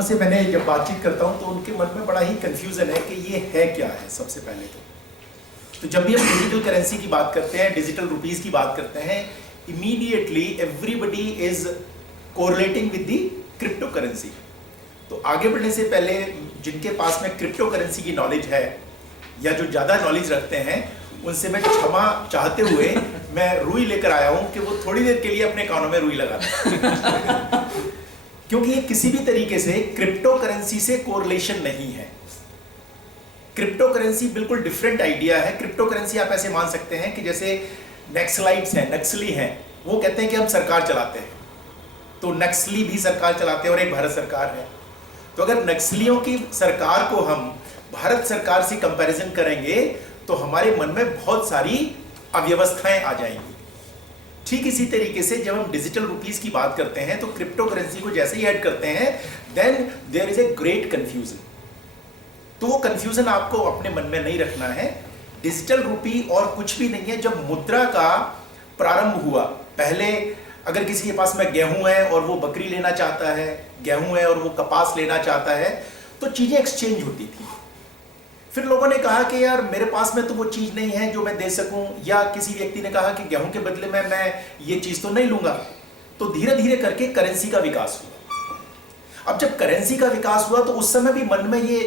लोगों से मैंने जब बातचीत करता हूं तो उनके मन में बड़ा ही कंफ्यूजन है कि ये है क्या है। सबसे पहले तो जब भी हम डिजिटल करेंसी की बात करते हैं, डिजिटल रुपीस की बात करते हैं, immediately everybody is correlating with the crypto currency. तो आगे बढ़ने से पहले जिनके पास में क्रिप्टो करेंसी की नॉलेज है या जो ज़्यादा नॉलेज रखते हैं, उनसे मैं क्षमा चाहते हुए मैं रुई लेकर आया हूं कि वो थोड़ी देर के लिए अपने कानों में रुई लगा दें क्योंकि ये किसी भी तरीके से क्रिप्टो करेंसी से कोरिलेशन नहीं है। क्रिप्टो करेंसी बिल्कुल डिफरेंट आइडिया है। क्रिप्टो करेंसी आप ऐसे मान सकते हैं कि जैसे नक्सलाइट्स हैं, नक्सली हैं, वो कहते हैं कि हम सरकार चलाते हैं, तो नक्सली भी सरकार चलाते हैं और एक भारत सरकार है। तो अगर नक्सलियों की सरकार को हम भारत सरकार से कंपैरिजन करेंगे तो हमारे मन में बहुत सारी अव्यवस्थाएं आ जाएंगी। ठीक इसी तरीके से जब हम डिजिटल रुपीस की बात करते हैं तो क्रिप्टो करेंसी को जैसे ही ऐड करते हैं then there is a great confusion. तो वो कंफ्यूजन आपको अपने मन में नहीं रखना है। डिजिटल रुपी और कुछ भी नहीं है। जब मुद्रा का प्रारंभ हुआ, पहले अगर किसी के पास में गेहूं है और वो बकरी लेना चाहता है, गेहूं है और वो कपास लेना चाहता है, तो चीजें एक्सचेंज होती थी। फिर लोगों ने कहा कि यार मेरे पास में तो वो चीज नहीं है जो मैं दे सकूं, या किसी व्यक्ति ने कहा कि गेहूं के बदले में मैं ये चीज तो नहीं लूंगा। तो धीरे धीरे करके करेंसी का विकास हुआ। अब जब करेंसी का विकास हुआ तो उस समय भी मन में ये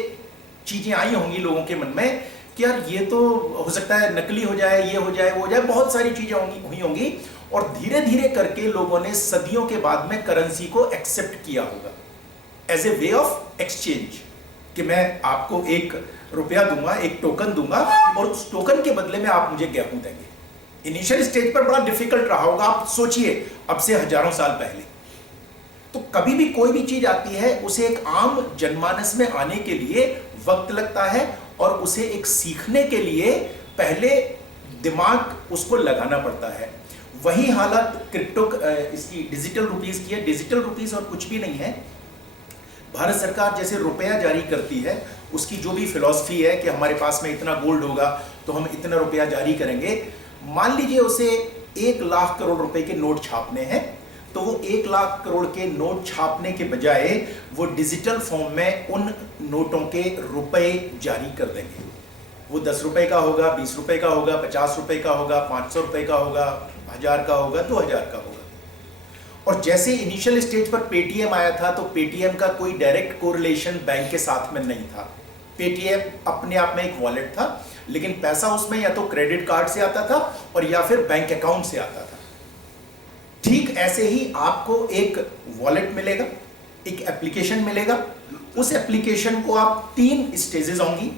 चीजें आई होंगी लोगों के मन में कि यार ये तो हो सकता है नकली हो जाए, ये हो जाए, वो हो जाए, बहुत सारी चीजें हुई होंगी। और धीरे धीरे करके लोगों ने सदियों के बाद में करेंसी को एक्सेप्ट किया होगा as a way of exchange, कि मैं आपको एक रुपया दूंगा, एक टोकन दूंगा और उस टोकन के बदले में आप मुझे गेहूं देंगे। इनिशियल स्टेज पर बड़ा डिफिकल्ट रहा होगा। आप सोचिए अब से हजारों साल पहले। तो कभी भी कोई भी चीज आती है उसे एक आम जनमानस में आने के लिए वक्त लगता है और उसे एक सीखने के लिए पहले दिमाग उसको लगाना पड़ता है। वही हालत क्रिप्टो इसकी डिजिटल रुपीस की है। डिजिटल रुपीस और कुछ भी नहीं है। भारत सरकार जैसे रुपया जारी करती है, उसकी जो भी फिलॉसफी है कि हमारे पास में इतना गोल्ड होगा तो हम इतना रुपया जारी करेंगे। मान लीजिए उसे 1 लाख करोड़ रुपए के नोट छापने हैं, तो वो 1 लाख करोड़ के नोट छापने के बजाय वो डिजिटल फॉर्म में उन नोटों के रुपए जारी कर देंगे। वो 10 रुपए का होगा, 20 रुपए का होगा, 50 रुपए का होगा, 500 रुपए का होगा, 1000 का होगा, 2000 का होगा। और जैसे इनिशियल स्टेज पर पेटीएम आया था तो पेटीएम का कोई डायरेक्ट कोरिलेशन बैंक के साथ में नहीं था। पेटीएम अपने आप में एक वॉलेट था, लेकिन पैसा उसमें या तो क्रेडिट कार्ड से आता था और या फिर बैंक अकाउंट से आता था। ठीक ऐसे ही आपको एक वॉलेट मिलेगा, एक एप्लीकेशन मिलेगा। उस एप्लीकेशन को आप 3 स्टेजेस होंगी।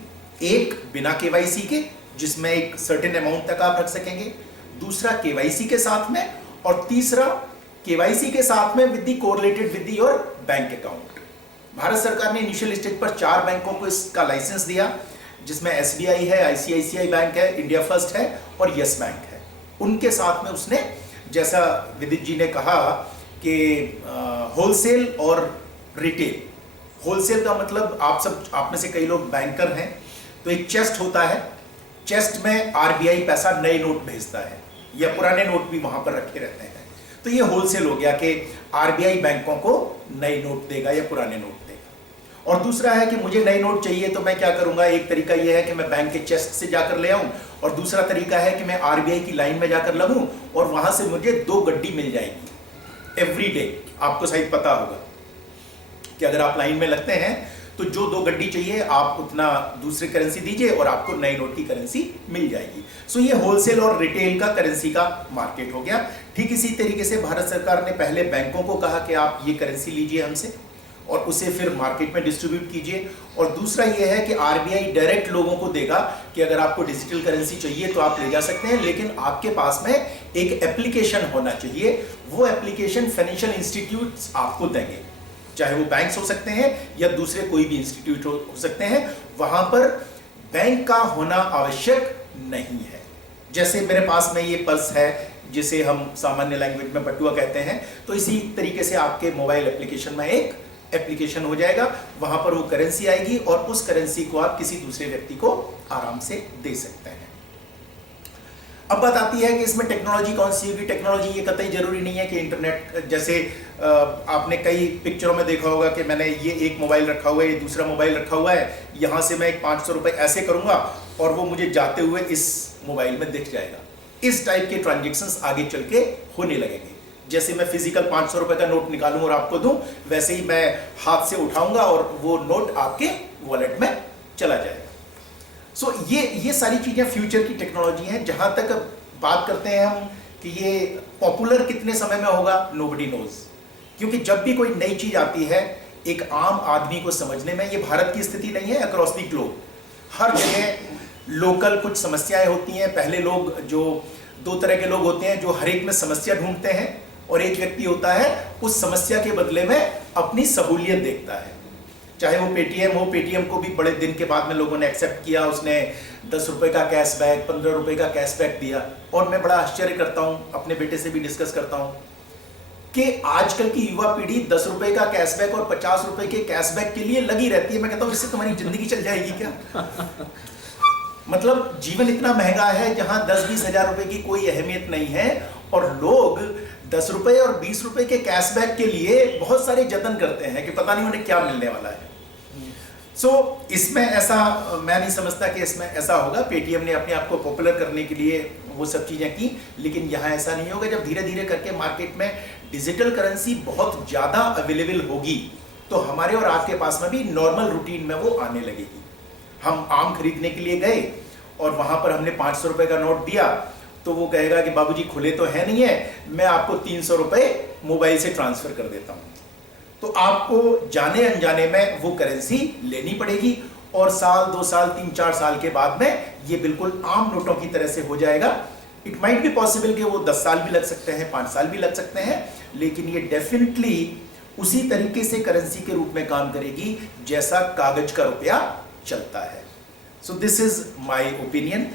एक बिना केवाईसी के, जिसमें एक सर्टेन अमाउंट तक आप रख सकेंगे। दूसरा केवाईसी के साथ में, और तीसरा केवाईसी के साथ में with the correlated with your bank account. Bharat सरकार ने इनिशियल स्टेज पर 4 बैंकों को इसका लाइसेंस दिया, जिसमें एसबीआई है, आईसीआईसीआई बैंक है, इंडिया फर्स्ट है और यस बैंक है। उनके साथ में उसने, जैसा विदित जी ने कहा कि होलसेल और रिटेल। होलसेल का मतलब आप में से कई लोग बैंकर हैं, तो एक चेस्ट होता है। चेस्ट में आरबीआई पैसा नए नोट भेजता है या पुराने नोट भी वहां पर रखे रहते हैं। तो ये होलसेल हो गया कि आरबीआई बैंकों को नए नोट देगा या पुराने नोट देगा। और दूसरा है कि मुझे नए नोट चाहिए तो मैं क्या करूंगा। एक तरीका यह है कि मैं बैंक के चेस्ट से जाकर ले आऊं, और दूसरा तरीका है कि मैं आरबीआई की लाइन में जाकर लगूं और वहां से मुझे 2 गड्डी मिल जाएगी एवरी डे। आपको शायद पता होगा कि अगर आप लाइन में लगते हैं तो जो 2 गड्डी चाहिए आप उतना दूसरी करेंसी दीजिए और आपको नए नोट की करेंसी मिल जाएगी। सो ये होलसेल और रिटेल का करेंसी का मार्केट हो गया। ठीक इसी तरीके से भारत सरकार ने पहले बैंकों को कहा कि आप ये करेंसी लीजिए हमसे और उसे फिर मार्केट में डिस्ट्रीब्यूट कीजिए। और दूसरा ये है कि आरबीआई डायरेक्ट लोगों को देगा कि अगर आपको डिजिटल करेंसी चाहिए तो आप ले जा सकते हैं, लेकिन आपके पास में एक एप्लीकेशन होना चाहिए। वो एप्लीकेशन फाइनेंशियल इंस्टीट्यूट्स आपको देंगे, चाहे वो बैंक्स हो सकते हैं या दूसरे कोई भी इंस्टीट्यूट हो सकते हैं। वहां पर बैंक का होना आवश्यक नहीं है। जैसे मेरे पास में ये पर्स है, जिसे हम सामान्य लैंग्वेज में बटुआ कहते हैं, तो इसी तरीके से आपके मोबाइल एप्लीकेशन में एक एप्लीकेशन हो जाएगा। वहां पर वो करेंसी आएगी और उस करेंसी को आप किसी दूसरे व्यक्ति को आराम से दे सकते हैं। अब बात आती है कि इसमें टेक्नोलॉजी कौन सी होगी। टेक्नोलॉजी ये कतई जरूरी नहीं है कि इंटरनेट, जैसे आपने कई पिक्चरों में देखा होगा कि मैंने ये एक मोबाइल रखा हुआ है, ये दूसरा मोबाइल रखा हुआ है, यहाँ से मैं 500 रुपये ऐसे करूँगा और वो मुझे जाते हुए इस मोबाइल में दिख जाएगा। इस टाइप के ट्रांजेक्शन्स आगे चल के होने लगेंगे। जैसे मैं फिजिकल 500 रुपये का नोट निकालूं और आपको दूं, वैसे ही मैं हाथ से उठाऊंगा और वो नोट आपके वॉलेट में चला जाएगा। सो ये सारी चीजें फ्यूचर की टेक्नोलॉजी हैं। जहां तक बात करते हैं हम कि ये पॉपुलर कितने समय में होगा, नोबडी नोज, क्योंकि जब भी कोई नई चीज आती है एक आम आदमी को समझने में, ये भारत की स्थिति नहीं है, अक्रॉस द ग्लोब हर जगह लोकल कुछ समस्याएं होती हैं। पहले लोग, जो दो तरह के लोग होते हैं, जो हर एक में समस्या ढूंढते हैं, और एक व्यक्ति होता है उस समस्या के बदले में अपनी सहूलियत देखता है। चाहे वो पेटीएम हो, पेटीएम को भी बड़े दिन के बाद में लोगों ने एक्सेप्ट किया, उसने 10 रुपए का कैशबैक, 15 रुपए का कैशबैक दिया। और मैं बड़ा आश्चर्य करता हूँ, अपने बेटे से भी डिस्कस करता हूँ कि आजकल की युवा पीढ़ी 10 रुपए का कैशबैक और 50 रुपए के कैशबैक के लिए लगी रहती है। मैं कहता हूँ इससे तुम्हारी जिंदगी चल जाएगी क्या? मतलब जीवन इतना महंगा है जहां 10-20 हजार रुपए की कोई अहमियत नहीं है, और लोग 10 रुपए और 20 रुपए के कैशबैक के लिए बहुत सारे जतन करते हैं कि पता नहीं उन्हें क्या मिलने वाला है। सो इसमें ऐसा मैं नहीं समझता कि इसमें ऐसा होगा। पेटीएम ने अपने आप को पॉपुलर करने के लिए वो सब चीजें की, लेकिन यहाँ ऐसा नहीं होगा। जब धीरे धीरे करके मार्केट में डिजिटल करेंसी बहुत ज्यादा अवेलेबल होगी तो हमारे और आपके पास में भी नॉर्मल रूटीन में वो आने लगेगी। हम आम खरीदने के लिए गए और वहां पर हमने 500 रुपए का नोट दिया, तो वो कहेगा कि बाबूजी खुले तो है नहीं है, मैं आपको 300 रुपए मोबाइल से ट्रांसफर कर देता हूं। तो आपको जाने अनजाने में वो करेंसी लेनी पड़ेगी, और साल 2 साल 3-4 साल के बाद में ये बिल्कुल आम नोटों की तरह से हो जाएगा। इट माइट बी पॉसिबल कि वो 10 साल भी लग सकते हैं, 5 साल भी लग सकते हैं, लेकिन ये डेफिनेटली उसी तरीके से करेंसी के रूप में काम करेगी जैसा कागज का रुपया चलता है। So this is my opinion